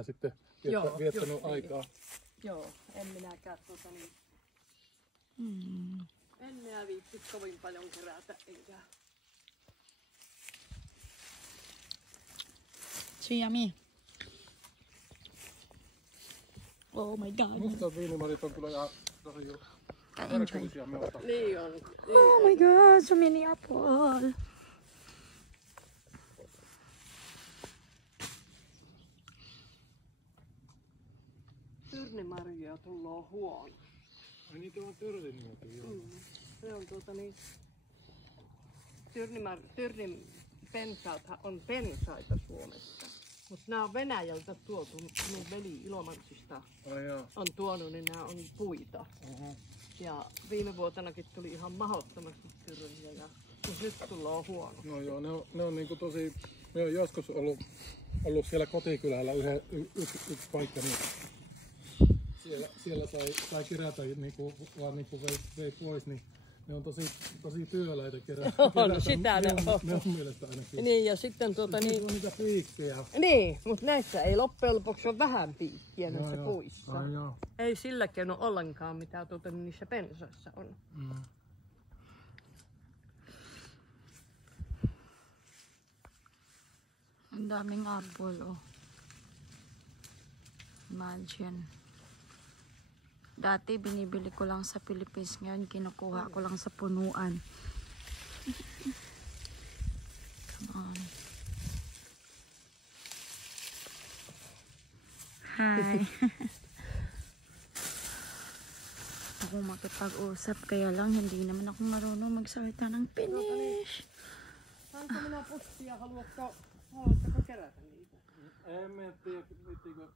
sitten viettänyt aikaa. Joo, en minäkään en minä viitsi kovin paljon kerätä enkä. So yummy. Oh my god. Musta viinimarit on kyllä ihan tosi herkullisia meiltä. Niin on. Oh my god, so many apple. Tyrnimarjoja tullaan huono. Ai niitä on tyrnimarjoja, joo. Se on tyrnin pensaathan on pensaita Suomessa. Mutta nämä on Venäjältä tuotu. Minun veli Ilomantsista on tuonut, niin nämä on puita. Ja viime vuotenakin tuli ihan mahdottomasti tyrniä. Mutta nyt tullaan huono. No joo, ne on niinku tosi... Me on joskus ollut siellä kotikylällä yksi paikka, niin siellä sai kerätä niinku, vaan niinku vei pois, niin ne on tosi työläitä kerätä. On, sitä ne on. Ne on mielestä ainakin. Niin, ja sitten Niin on niitä piikkejä. Niin, mutta näissä ei loppujen lopuksi ole vähän piikkiä näissä puissa. Joo. Ei silläkään ole ollenkaan mitä niissä pensoissa on. Ang daming apple, oh. Imagine. Dati binibili ko lang sa Philippines, ngayon kinukuha ko lang sa punuan. Come on. Hi. Ako makipag-usap, kaya lang hindi naman ako marunong magsalita ng Finnish. Saanko minä pussia? Haluatteko kerätä niitä? En tiedä, viittiinkö